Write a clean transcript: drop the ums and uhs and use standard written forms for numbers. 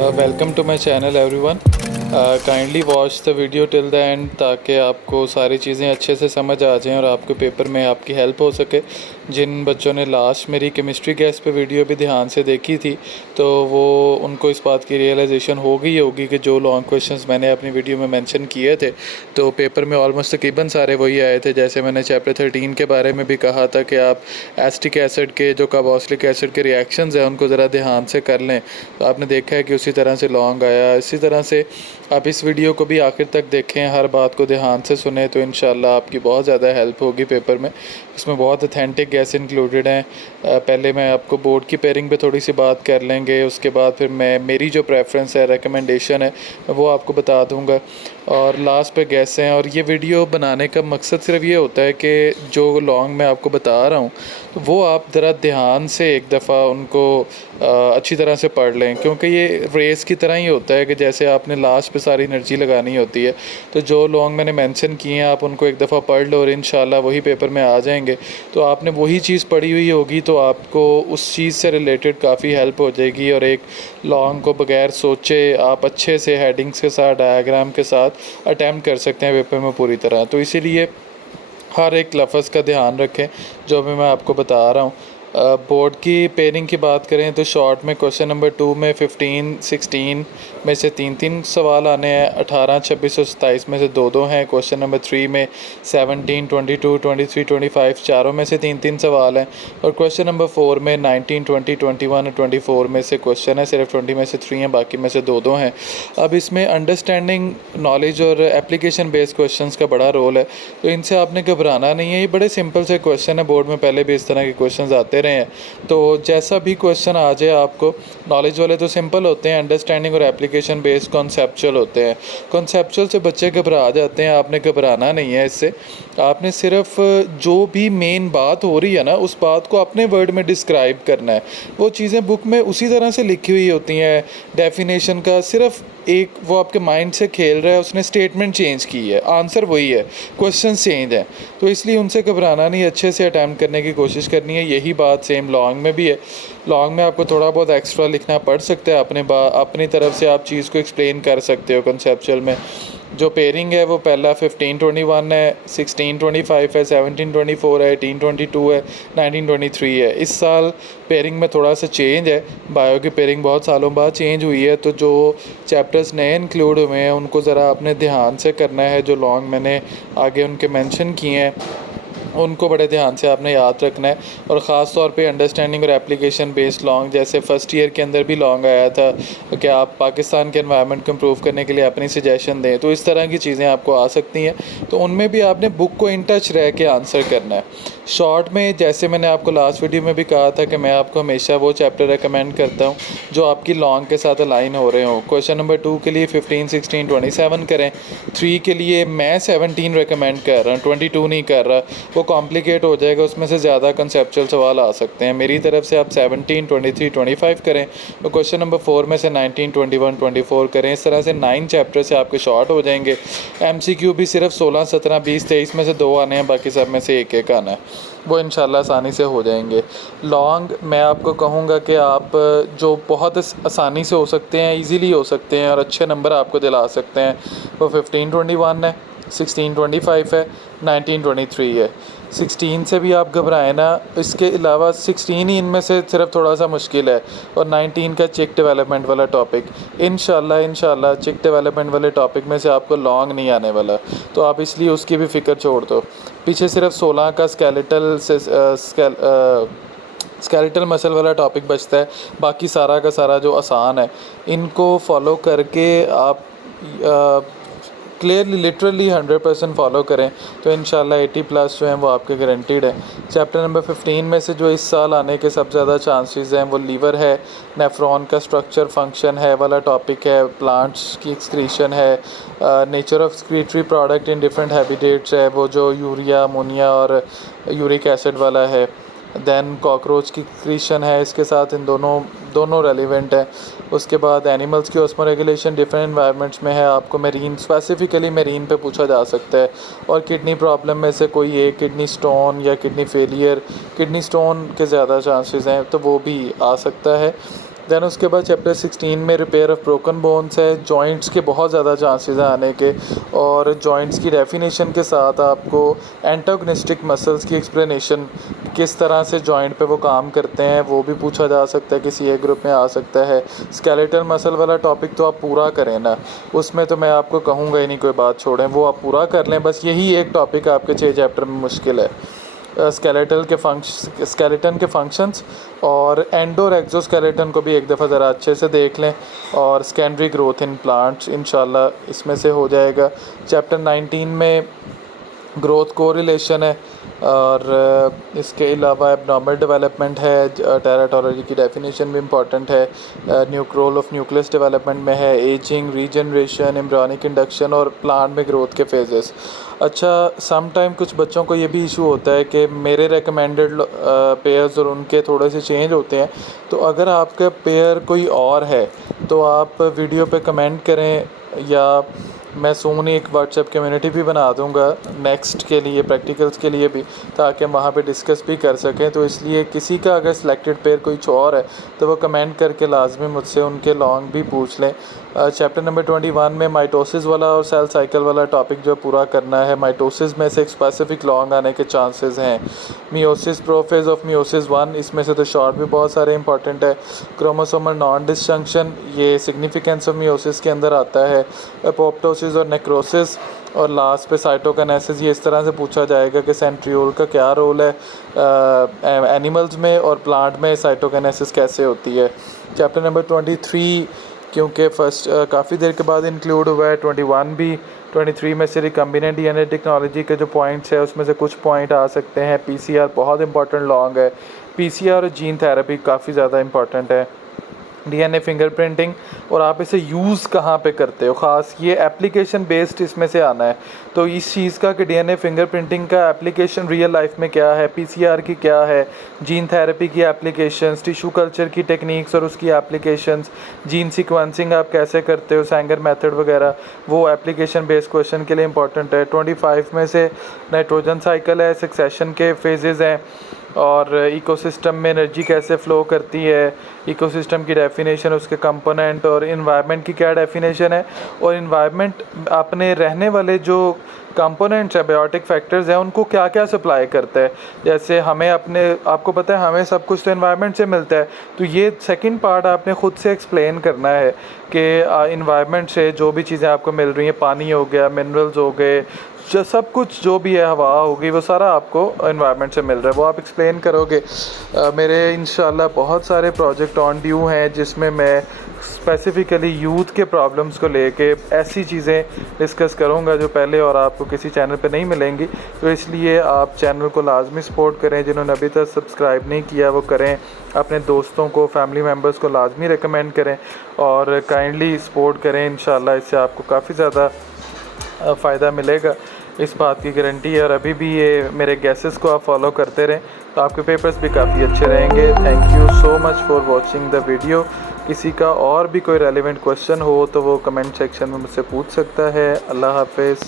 Welcome to my channel everyone. Kindly watch the video till the end ताकि आपको सारी चीज़ें अच्छे से समझ आ जाएं और आपके पेपर में आपकी हेल्प हो सके। जिन बच्चों ने लास्ट मेरी केमिस्ट्री गैस पे वीडियो भी ध्यान से देखी थी तो वो उनको इस बात की रियलाइजेशन हो गई होगी कि जो लॉन्ग क्वेश्चंस मैंने अपनी वीडियो में मेंशन किए थे तो पेपर में ऑलमोस्ट तकरीबन सारे वही आए थे। जैसे मैंने चैप्टर 13 के बारे में भी कहा था कि आप एसिटिक एसिड के जो कार्बोक्सिलिक एसिड के रिएक्शंस हैं उनको ज़रा ध्यान से कर लें, तो आपने देखा है कि उसी तरह से लॉन्ग आया। इसी तरह से आप इस वीडियो को भी आखिर तक देखें, हर बात को ध्यान से सुने तो इंशाल्लाह आपकी बहुत ज़्यादा हेल्प होगी पेपर में। इसमें बहुत ऑथेंटिक गैस इंक्लूडेड हैं। पहले मैं आपको बोर्ड की पेयरिंग पे थोड़ी सी बात कर लेंगे, उसके बाद फिर मैं मेरी जो प्रेफरेंस है, रिकमेंडेशन है, वो आपको बता दूंगा और लास्ट पे गैसें हैं। और ये वीडियो बनाने का मकसद सिर्फ ये होता है कि जो लॉन्ग मैं आपको बता रहा हूँ तो वो आप ज़रा ध्यान से एक दफ़ा उनको अच्छी तरह से पढ़ लें, क्योंकि ये रेस की तरह ही होता है कि जैसे आपने लास्ट पे सारी एनर्जी लगानी होती है। तो जो लॉन्ग मैंने मेंशन किए हैं आप उनको एक दफ़ा पढ़ लो और इंशाल्लाह वही पेपर में आ जाएंगे। तो आपने वही चीज़ पढ़ी हुई होगी तो आपको उस चीज़ से रिलेटेड काफ़ी हेल्प हो जाएगी और एक लॉन्ग को बगैर सोचे आप अच्छे से हेडिंग्स के साथ, डायग्राम के साथ अटैम्प्ट कर सकते हैं पेपर में पूरी तरह। तो इसीलिए हर एक लफ्ज़ का ध्यान रखें जो भी मैं आपको बता रहा हूँ। बोर्ड की पेयरिंग की बात करें तो शॉर्ट में क्वेश्चन नंबर 2 में 15, 16 में से 3 सवाल आने हैं, 18, 26 और 27 में से 2 हैं। क्वेश्चन नंबर 3 में 17, 22, 23, 25 चारों में से 3 सवाल हैं। और क्वेश्चन नंबर 4 में 19, 20, 21 और 24 में से क्वेश्चन है, सिर्फ 20 में से 3 हैं, बाकी में से 2 हैं। अब इसमें अंडरस्टैंडिंग, नॉलेज और एप्लीकेशन बेस्ड क्वेश्चंस का बड़ा रोल है, तो इनसे आपने घबराना नहीं है। ये बड़े सिंपल से क्वेश्चन है, बोर्ड में पहले भी इस तरह के क्वेश्चन आते रहे हैं। तो जैसा भी क्वेश्चन आ जाए आपको, नॉलेज वाले तो सिंपल होते हैं, अंडरस्टैंडिंग और एप्लीकेशन बेस्ड कॉन्सेप्चुअल होते हैं। कॉन्सेप्चुअल से बच्चे घबरा जाते हैं, आपने घबराना नहीं है इससे। आपने सिर्फ जो भी मेन बात हो रही है ना उस बात को अपने वर्ड में डिस्क्राइब करना है। वो चीज़ें बुक में उसी तरह से लिखी हुई होती हैं। डेफिनेशन का सिर्फ एक वो आपके माइंड से खेल रहा है, उसने स्टेटमेंट चेंज की है, आंसर वही है, क्वेश्चन चेंज है। तो इसलिए उनसे घबराना नहीं, अच्छे से अटैम्प्ट करने की कोशिश करनी है। यही बात सेम लॉन्ग में भी है। लॉन्ग में आपको थोड़ा बहुत एक्स्ट्रा लिखना पड़ सकता है, अपनी तरफ से आप चीज़ को एक्सप्लेन कर सकते हो। कंसेप्चुअल में जो पेयरिंग है वो पहला 15, 21 है, 16, 25 है, 17, 24 है, 18, 22 है, 19, 23 है। इस साल पेयरिंग में थोड़ा सा चेंज है, बायो की पेयरिंग बहुत सालों बाद चेंज हुई है। तो जो चैप्टर्स नए इंक्लूड हुए हैं उनको ज़रा अपने ध्यान से करना है। जो लॉन्ग मैंने आगे उनके मेंशन किए हैं उनको बड़े ध्यान से आपने याद रखना है। और ख़ास तौर पे अंडरस्टैंडिंग और एप्लीकेशन बेस्ड लॉन्ग, जैसे फ़र्स्ट ईयर के अंदर भी लॉन्ग आया था कि आप पाकिस्तान के एनवायरनमेंट को इम्प्रूव करने के लिए अपनी सजेशन दें, तो इस तरह की चीज़ें आपको आ सकती हैं। तो उनमें भी आपने बुक को इन टच रह के आंसर करना है। शॉर्ट में जैसे मैंने आपको लास्ट वीडियो में भी कहा था कि मैं आपको हमेशा वो चैप्टर रेकमेंड करता हूँ जो आपकी लॉन्ग के साथ अलाइन हो रहे हों। क्वेश्चन नंबर 2 के लिए 15, 16, 27 करें। 3 के लिए मैं 17 रेकमेंड कर रहा हूँ, 22 नहीं कर रहा, वो कॉम्प्लिकेट हो जाएगा, उसमें से ज़्यादा कंसेप्चुअल सवाल आ सकते हैं। मेरी तरफ से आप 17, 23, 25 करें। तो क्वेश्चन नंबर 4 में से 19, 21, 24 करें। इस तरह से 9 चैप्टर से आपके शॉर्ट हो जाएंगे। MCQ भी सिर्फ 16, 17, 20, 23 में से 2 आने हैं, बाकी सब में से एक आना है, वो इंशाल्लाह आसानी से हो जाएंगे। लॉन्ग मैं आपको कहूँगा कि आप जो बहुत आसानी से हो सकते हैं, इजीली हो सकते हैं और अच्छे नंबर आपको दिला सकते हैं, वो 15, 21 है, 16, 25 है, 19, 23 है। 16 से भी आप घबराएं ना, इसके अलावा 16 ही इनमें से सिर्फ थोड़ा सा मुश्किल है। और 19 का चिक डेवलपमेंट वाला टॉपिक, इंशाल्लाह चिक डेवलपमेंट वाले टॉपिक में से आपको लॉन्ग नहीं आने वाला, तो आप इसलिए उसकी भी फ़िक्र छोड़ दो। पीछे सिर्फ 16 का स्केलेटल मसल वाला टॉपिक बचता है, बाकी सारा का सारा जो आसान है, इनको फॉलो करके आप क्लियरली लिटरली 100% फॉलो करें तो इंशाल्लाह 80+ जो हैं वो आपके गारंटीड है। चैप्टर नंबर 15 में से जो इस साल आने के सबसे ज़्यादा चांसेस हैं वो लीवर है, नेफ्रॉन का स्ट्रक्चर फंक्शन है वाला टॉपिक है, प्लांट्स की एक्सक्रीशन है, nature of excretory product in different habitats है, वो जो यूरिया, अमोनिया और यूरिक एसिड वाला है। दैन कॉकरोच की एक्सक्रीशन है, इसके साथ इन दोनों रेलिवेंट है। उसके बाद एनिमल्स की ऑस्मो रेगुलेशन डिफरेंट एनवायरनमेंट्स में है, आपको मेरीन, स्पेसिफिकली मेरीन पे पूछा जा सकता है। और किडनी प्रॉब्लम में से कोई एक, किडनी स्टोन या किडनी फेलियर, किडनी स्टोन के ज़्यादा चांसेस हैं तो वो भी आ सकता है। दैन उसके बाद चैप्टर 16 में रिपेयर ऑफ ब्रोकन बोन्स है। जॉइंट्स के बहुत ज़्यादा चांसेस हैं आने के, और जॉइंट्स की डेफिनेशन के साथ आपको एंटागोनिस्टिक मसल्स की एक्सप्लेनेशन, किस तरह से जॉइंट पे वो काम करते हैं, वो भी पूछा जा सकता है, किसी एक ग्रुप में आ सकता है। स्केलेटल मसल वाला टॉपिक तो आप पूरा करें ना, उसमें तो मैं आपको कहूँगा ही नहीं कोई बात छोड़ें, वो आप पूरा कर लें। बस यही एक टॉपिक आपके 6 चैप्टर में मुश्किल है। स्केलेटन के फंक्शंस और एंडो और एक्सोस्केलेटन को भी एक दफ़ा ज़रा अच्छे से देख लें, और सेकेंडरी ग्रोथ इन प्लांट्स इंशाल्लाह इसमें से हो जाएगा। चैप्टर 19 में ग्रोथ कोरिलेशन है, और इसके अलावा एबनॉर्मल डेवलपमेंट है, टेराटोलॉजी की डेफिनेशन भी इम्पॉर्टेंट है, रोल ऑफ न्यूक्लियस डेवलपमेंट में है, एजिंग, रीजनरेशन, एम्ब्रियोनिक इंडक्शन और प्लांट में ग्रोथ के फेजेस। अच्छा, सम टाइम कुछ बच्चों को ये भी इशू होता है कि मेरे रेकमेंडेड पेयर्स और उनके थोड़े से चेंज होते हैं, तो अगर आपका पेयर कोई और है तो आप वीडियो पे कमेंट करें, या मैं सोन एक व्हाट्सएप कम्युनिटी भी बना दूंगा नेक्स्ट के लिए, प्रैक्टिकल्स के लिए भी, ताकि हम वहाँ पे डिस्कस भी कर सकें। तो इसलिए किसी का अगर सिलेक्टेड पेयर कोई और है तो वो कमेंट करके लाजमी मुझसे उनके लॉन्ग भी पूछ लें। चैप्टर नंबर 21 में माइटोसिस वाला और सेल साइकिल वाला टॉपिक जो पूरा करना है। माइटोसिस में से एक स्पेसिफिक लॉन्ग आने के चांसेस हैं। मियोसिस, प्रोफेज ऑफ मियोसिस 1, इसमें से तो शॉर्ट भी बहुत सारे इंपॉर्टेंट है। क्रोमोसोमल नॉन डिसजंक्शन, ये सिग्निफिकेंस ऑफ मियोसिस के अंदर आता है। एपोप्टोसिस और नेक्रोसिस, और लास्ट पे साइटोकाइनेसिस। ये इस तरह से पूछा जाएगा कि सेंट्रियोल का क्या रोल है एनिमल्स में, और प्लांट में साइटोकाइनेसिस कैसे होती है। चैप्टर नंबर 23 क्योंकि फर्स्ट काफ़ी देर के बाद इंक्लूड हुआ है, 21 भी। 23 में से रिकम्बिनेंट डीएनए टेक्नोलॉजी के जो पॉइंट्स है उसमें से कुछ पॉइंट आ सकते हैं। पीसीआर बहुत इंपॉर्टेंट लॉन्ग है। पीसीआर और जीन थेरेपी काफ़ी ज़्यादा इंपॉर्टेंट है। डीएनए फिंगरप्रिंटिंग, और आप इसे यूज़ कहाँ पे करते हो, ख़ास ये एप्लीकेशन बेस्ड इसमें से आना है। तो इस चीज़ का कि डीएनए फिंगरप्रिंटिंग का एप्लीकेशन रियल लाइफ में क्या है, पीसीआर की क्या है, जीन थेरेपी की एप्लीकेशंस, टिशू कल्चर की टेक्निक्स और उसकी एप्लीकेशंस, जीन सीक्वेंसिंग आप कैसे करते हो, सैंगर मेथड वगैरह, वो एप्लीकेशन बेस्ड क्वेश्चन के लिए इंपॉर्टेंट है। 25 में से नाइट्रोजन साइकिल है, सक्सेशन के फेजेज़ हैं, और इकोसिस्टम में एनर्जी कैसे फ़्लो करती है, इकोसिस्टम की डेफिनेशन, उसके कंपोनेंट, और इन्वायरमेंट की क्या डेफिनेशन है, और इन्वायरमेंट अपने रहने वाले जो कंपोनेंट्स है, बायोटिक फैक्टर्स हैं, उनको क्या क्या सप्लाई करता है। जैसे हमें आपको पता है हमें सब कुछ तो इन्वायरमेंट से मिलता है, तो ये सेकंड पार्ट आपने ख़ुद से एक्सप्लेन करना है कि इन्वायरमेंट से जो भी चीज़ें आपको मिल रही हैं, पानी हो गया, मिनरल्स हो गए, जो सब कुछ जो भी है, हवा होगी, वो सारा आपको एनवायरनमेंट से मिल रहा है, वो आप एक्सप्लेन करोगे। मेरे इंशाल्लाह बहुत सारे प्रोजेक्ट ऑन ड्यू हैं जिसमें मैं स्पेसिफ़िकली यूथ के प्रॉब्लम्स को लेके ऐसी चीज़ें डिस्कस करूंगा जो पहले और आपको किसी चैनल पे नहीं मिलेंगी। तो इसलिए आप चैनल को लाजमी सपोर्ट करें, जिन्होंने अभी तक सब्सक्राइब नहीं किया वो करें, अपने दोस्तों को, फैमिली मेम्बर्स को लाजमी रिकमेंड करें, और काइंडली सपोर्ट करें। इंशाल्लाह इससे आपको काफ़ी ज़्यादा फ़ायदा मिलेगा, इस बात की गारंटी है। और अभी भी ये मेरे गैसेस को आप फॉलो करते रहें तो आपके पेपर्स भी काफ़ी अच्छे रहेंगे। Thank you so much for watching the video. किसी का और भी कोई रेलिवेंट क्वेश्चन हो तो वो कमेंट सेक्शन में मुझसे पूछ सकता है। अल्लाह हाफ़िज़।